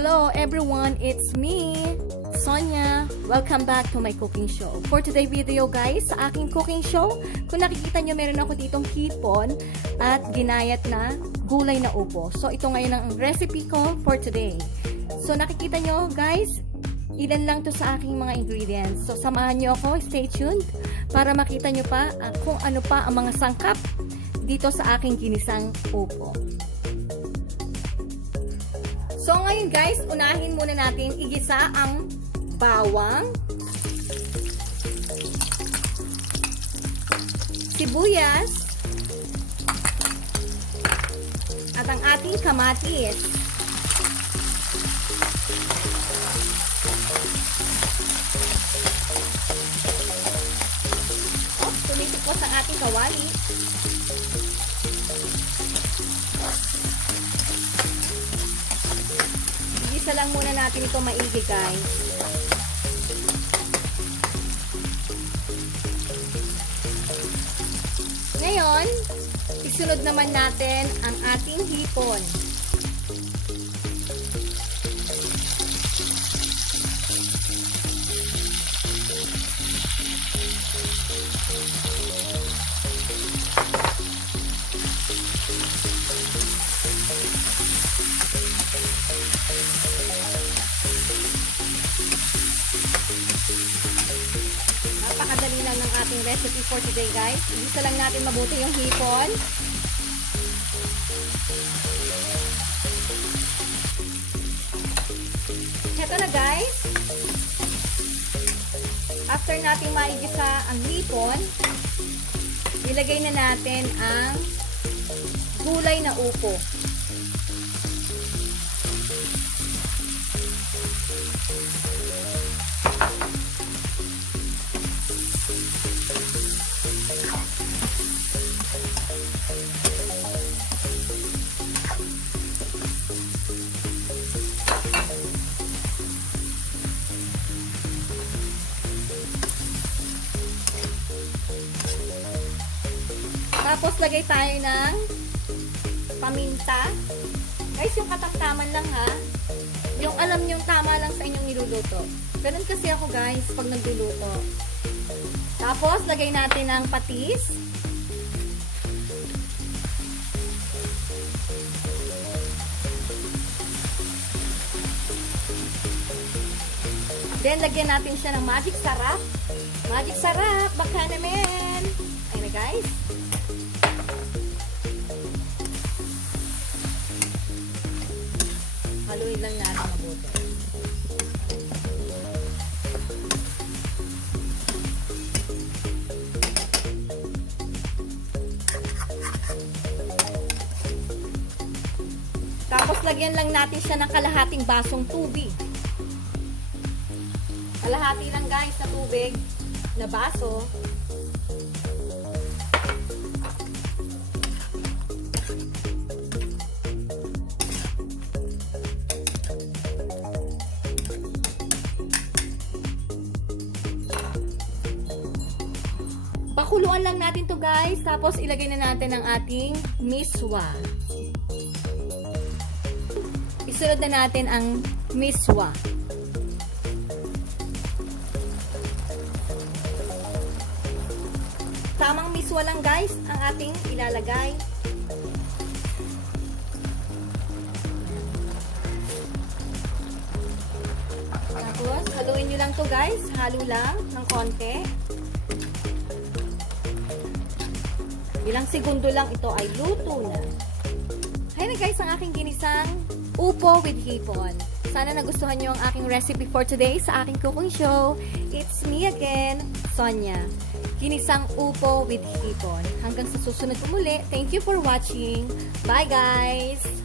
Hello everyone, it's me, Sonia. Welcome back to my cooking show. For today video guys, sa aking cooking show, kung nakikita nyo meron ako ditong hipon at ginayat na gulay na upo. So ito ngayon ang recipe ko for today. So nakikita nyo guys, ilan lang to sa aking mga ingredients. So samahan nyo ako, stay tuned para makita nyo pa uh, kung ano pa ang mga sangkap dito sa aking ginisang upo. So ngayon guys, unahin muna natin igisa ang bawang, sibuyas, at ang ating kamatis. Oh, tumitik po sa ating kawali. Isa lang muna natin ito maigi guys. Ngayon, isunod naman natin ang ating hipon. Ating recipe for today guys. Isa lang natin mabuti yung hipon. Heto na guys. After nating maigisa ang hipon, ilagay na natin ang gulay na upo. Tapos, lagay tayo ng paminta. Guys, yung katamtaman lang ha. Yung alam nyong tama lang sa inyong niluluto. Ganun kasi ako guys, pag nagluluto. Tapos, lagay natin ng patis. Then, lagyan natin siya ng magic sarap. Magic sarap! Baka naman! Ayun na guys. Haluin lang natin mabuti. Tapos lagyan lang natin siya ng kalahating basong tubig. Kalahati lang guys na tubig na baso. Pakuluan lang natin to guys. Tapos ilagay na natin ang ating miswa. Isunod na natin ang miswa. Tamang miswa lang guys ang ating ilalagay. Tapos, haluin nyo lang to guys. Halo lang ng konti. Ilang segundo lang ito ay luto na. Ayan na guys ang aking ginisang upo with hipon. Sana nagustuhan nyo ang aking recipe for today sa aking cooking show. It's me again, Sonia. Ginisang upo with hipon. Hanggang sa susunod muli. Thank you for watching. Bye guys!